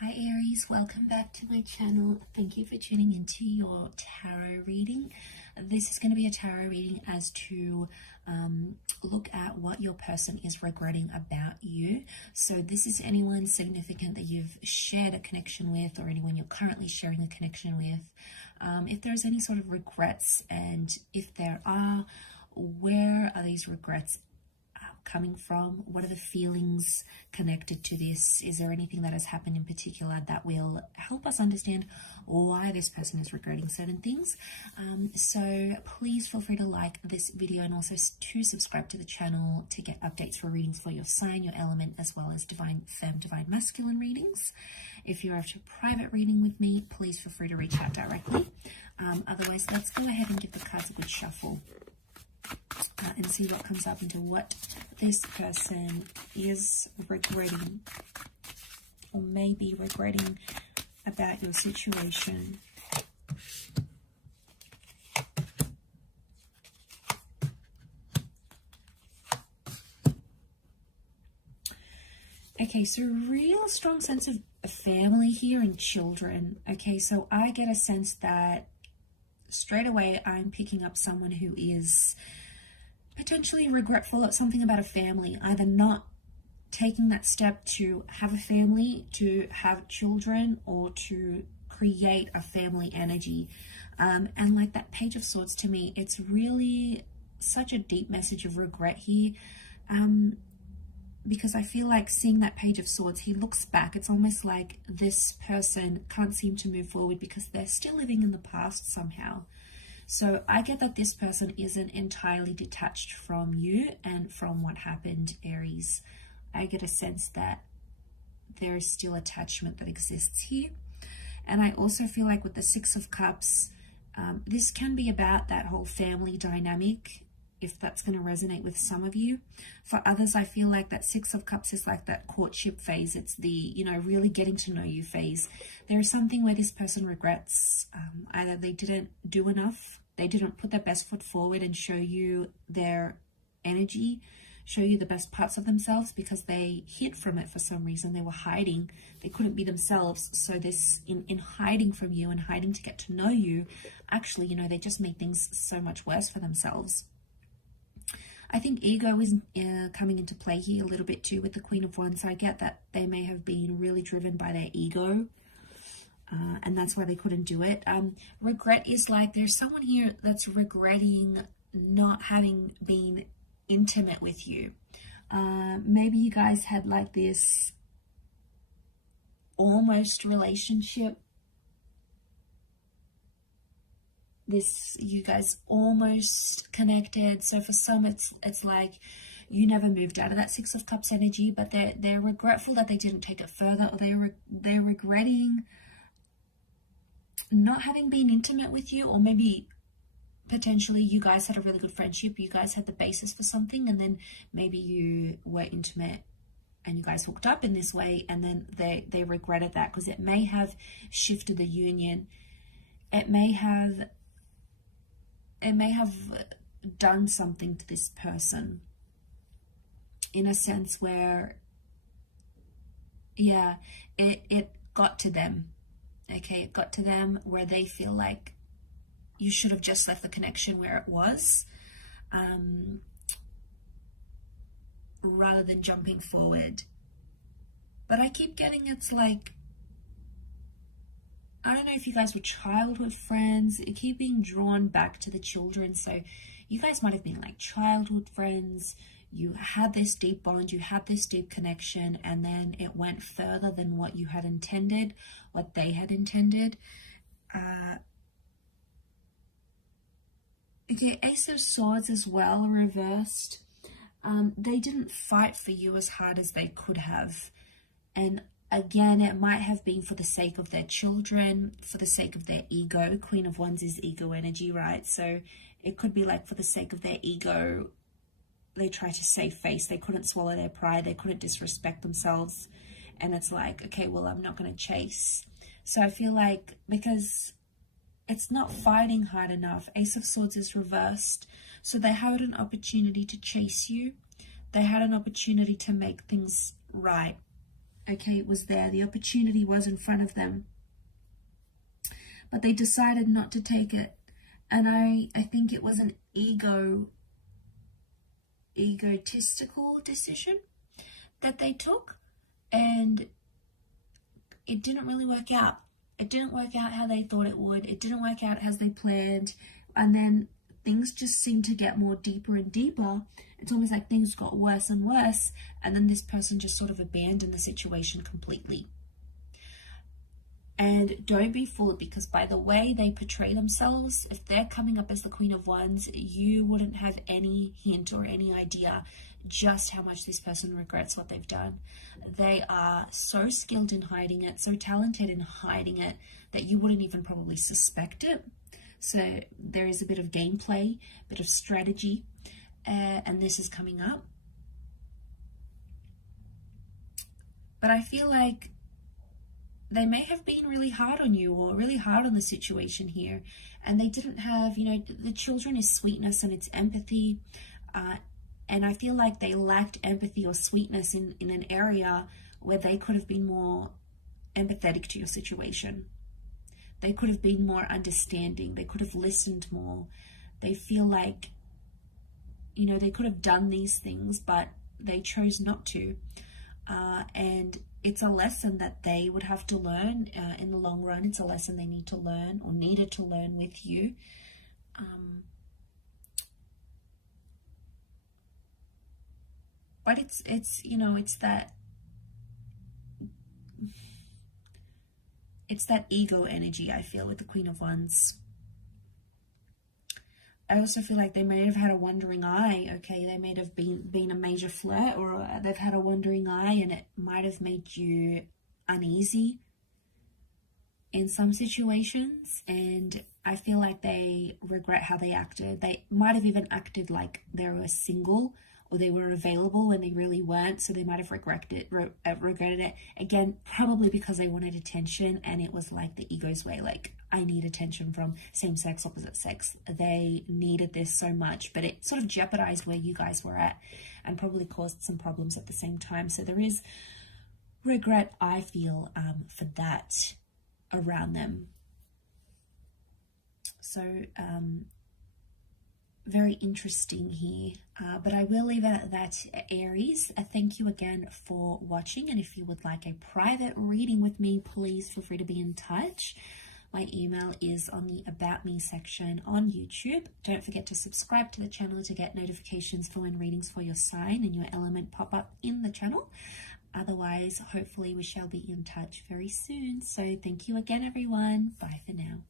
Hi Aries, welcome back to my channel. Thank you for tuning into your tarot reading. This is going to be a tarot reading as to look at what your person is regretting about you. So this is anyone significant that you've shared a connection with, or anyone you're currently sharing a connection with. If there's any sort of regrets, and if there are, where are these regrets coming from? What are the feelings connected to this? Is there anything that has happened in particular that will help us understand why this person is regretting certain things? So please feel free to like this video, and also to subscribe to the channel to get updates for readings for your sign, your element, as well as divine femme, divine masculine readings. If you're after a private reading with me, please feel free to reach out directly. Otherwise, let's go ahead and give the cards a good shuffle. And see what comes up into what this person is regretting, or maybe regretting about your situation. Okay, so real strong sense of family here and children. Okay, so I get a sense that straight away I'm picking up someone who is potentially regretful at something about a family, either not taking that step to have a family, to have children, or to create a family energy. And like that Page of Swords, to me, it's really such a deep message of regret here. Because I feel like seeing that Page of Swords, he looks back. It's almost like this person can't seem to move forward because they're still living in the past somehow. So I get that this person isn't entirely detached from you and from what happened, Aries. I get a sense that there is still attachment that exists here. And I also feel like with the Six of Cups, this can be about that whole family dynamic, if that's going to resonate with some of you. For others, I feel like that Six of Cups is like that courtship phase. It's the, you know, really getting to know you phase. There is something where this person regrets either they didn't do enough, they didn't put their best foot forward and show you their energy, show you the best parts of themselves, because they hid from it for some reason. They were hiding. They couldn't be themselves. So this, in hiding from you and hiding to get to know you, actually, you know, they just made things so much worse for themselves. I think ego is coming into play here a little bit too with the Queen of Wands. I get that they may have been really driven by their ego, and that's why they couldn't do it. Regret is like there's someone here that's regretting not having been intimate with you. Maybe you guys had like this almost relationship. You guys almost connected. So for some, it's like you never moved out of that Six of Cups energy, but they're regretful that they didn't take it further, or they're regretting not having been intimate with you, or maybe potentially you guys had a really good friendship, you guys had the basis for something, and then maybe you were intimate and you guys hooked up in this way, and then they regretted that because it may have shifted the union. It may have done something to this person in a sense where, yeah, it got to them. Okay, it got to them where they feel like you should have just left the connection where it was, rather than jumping forward. But I keep getting, it's like, I don't know if you guys were childhood friends. It keep being drawn back to the children. So you guys might have been like childhood friends. You had this deep bond, you had this deep connection, and then it went further than what you had intended, what they had intended. Okay, Ace of Swords as well, reversed. They didn't fight for you as hard as they could have. And again, it might have been for the sake of their children, for the sake of their ego. Queen of Wands is ego energy, right? So it could be like for the sake of their ego, they try to save face. They couldn't swallow their pride. They couldn't disrespect themselves. And it's like, okay, well, I'm not going to chase. So I feel like because it's not fighting hard enough, Ace of Swords is reversed. So they had an opportunity to chase you. They had an opportunity to make things right. Okay, it was there. The opportunity was in front of them, but they decided not to take it. And I think it was an egotistical decision that they took, and it didn't really work out. It didn't work out how they thought it would. It didn't work out as they planned. And then things just seemed to get more deeper and deeper. It's almost like things got worse and worse. And then this person just sort of abandoned the situation completely. And don't be fooled, because by the way they portray themselves, if they're coming up as the Queen of Wands, you wouldn't have any hint or any idea just how much this person regrets what they've done. They are so skilled in hiding it, so talented in hiding it, that you wouldn't even probably suspect it. So there is a bit of gameplay, a bit of strategy, and this is coming up. But I feel like they may have been really hard on you, or really hard on the situation here, and they didn't have, you know, the children is sweetness and it's empathy, and I feel like they lacked empathy or sweetness in an area where they could have been more empathetic to your situation. They could have been more understanding. They could have listened more. They feel like, you know, they could have done these things, but they chose not to. And it's a lesson that they would have to learn in the long run. It's a lesson they need to learn, or needed to learn with you. But it's you know, it's that ego energy, I feel, with the Queen of Wands. I also feel like they may have had a wandering eye, okay? They may have been a major flirt, or they've had a wandering eye, and it might have made you uneasy in some situations. And I feel like they regret how they acted. They might have even acted like they were single, or they were available when they really weren't, so they might have regretted it. Again, probably because they wanted attention, and it was like the ego's way, like, I need attention from same sex, opposite sex. They needed this so much, but it sort of jeopardized where you guys were at, and probably caused some problems at the same time. So there is regret, I feel, for that around them. So, very interesting here, but I will leave it at that, Aries. Thank you again for watching, and if you would like a private reading with me, please feel free to be in touch. My email is on the About Me section on YouTube. Don't forget to subscribe to the channel to get notifications for when readings for your sign and your element pop up in the channel. Otherwise, hopefully we shall be in touch very soon. So thank you again, everyone. Bye for now.